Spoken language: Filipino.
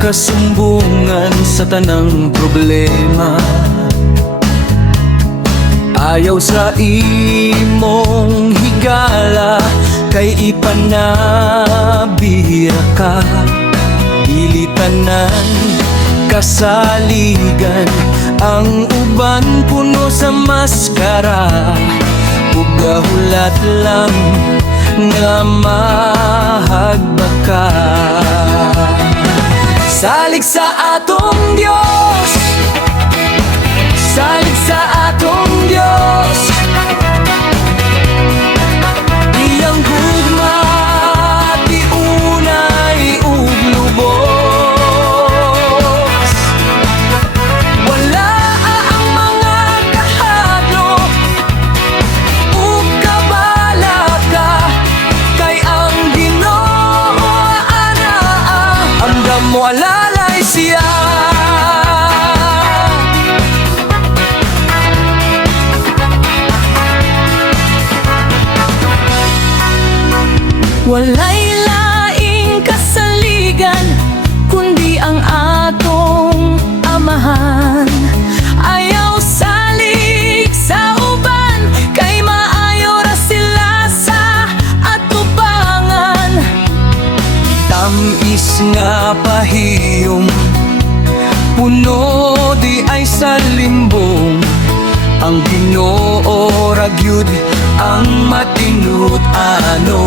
kasumbungan sa tanang problema. Ayaw sa imong higala, kay ipanabira ka. Ilitanan kasaligan, ang uban puno sa maskara. Ugahulat lang nga mahagbaka. Salig sa atong Diyos, salig sa atong Diyos. Iyang gugma di unay ug lubos. Wala ang mga kahadlok ug kabalaka, kay ang Ginoo anaa. Andam mo alalay siya. Walay laing kasaligan, kundi ang atong amahan. Ayaw salig sa uban, kay maayo ra sila sa atubangan. Tamis nga pahiyom, puno di ay sa limbong. Ang Ginoo ra gyud ang matinut ano.